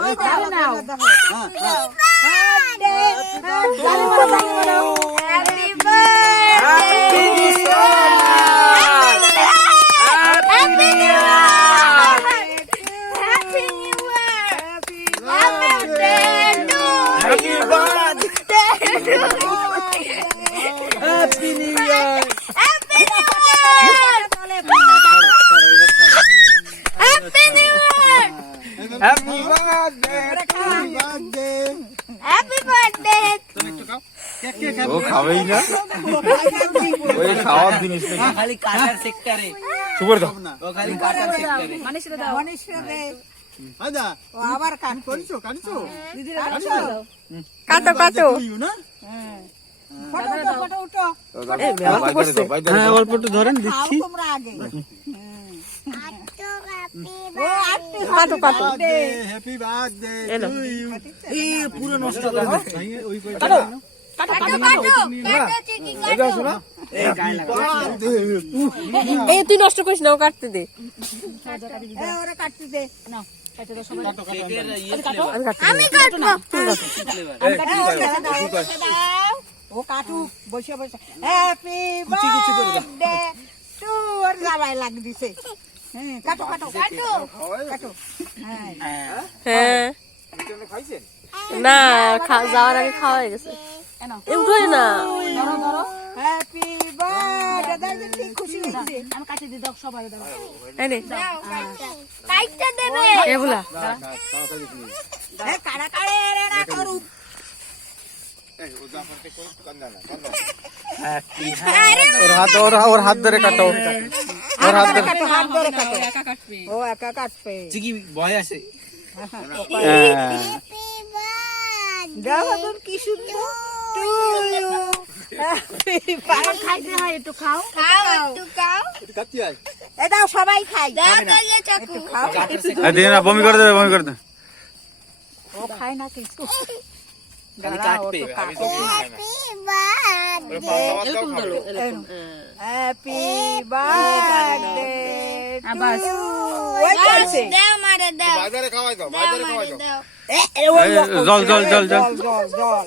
ওই দাও নাও ও খাবেই না ওই খাওয়ার জিনিস নাকি খালি কাটার সেক্টরে সুপার দাও ও খালি কাটার সেক্টরে মানুষের দাও আদা ও আবার কাট করিছো কাটিছো দিদির দাও কাটো কাটো ইউ না ফটো উঠো ফটো উঠো হ্যাঁ অল্প একটু ধরেন খাও দিচ্ছি তোমরা আগে ও আটটু কাটো কাটো হ্যাপি বার্থডে এলো এই পুরো নষ্ট করে দিচ্ছে ওই কাটো কাটো এটা শোনা এই গায়ে লাগা এই তুই নষ্ট করিস না ও কাটতে দে এ ওরা কাটতে দে নাও কাটো দাও সবাই কেকের ইয়ে আমি কাটতে আমি কাটবো দাও ও কাটু বসে বসে হ্যাপি কুচি করে দাও। বার্থডে টু ওর জামাই লাগ দিছে হ্যাঁ কাটো কাটো কাটো কাটো হ্যাঁ হ্যাঁ খাইছেন না যাওয়ার আগে খাওয়া হয়ে গেছে এ উঠোই না ধরো ধরো হ্যাপি বার্থডে দাদা খুশি হয়েছে আমি কাটি দিই দাও সবাই দাও এনে কাইটটা দেবে এ বলা এ কারা কারে রে না করু ওর হাত ধরে কাটো ওর হাত ধরে কাটো হাত ধরে কাটো একা কাটবে ও একা কাটবে চিকি ভয় আছে দেখো তোর কি সুন্দর টু ইউ এখন খাইতে হয় একটু খাও একটু খাও কাটি আয় এ দাও সবাই খাই একটু খাও দিন না বমি করে দেবে বমি করে দে ও খায় না কিছু খালি কাটবে এরকম ধরো এরকম হ্যাপি বার্থডে বাস। ওই চলছে বাজারে খাওয়াই দাও বাজারে খাওয়াই দাও জল জল জল জল জল জল জল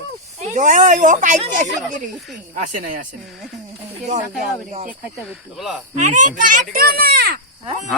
জয় ওই ও পাইছে শিগগিরি আসে নাই আসে নাই জল জল জল খাইতে হবে একটু। বলা আরে কাটো না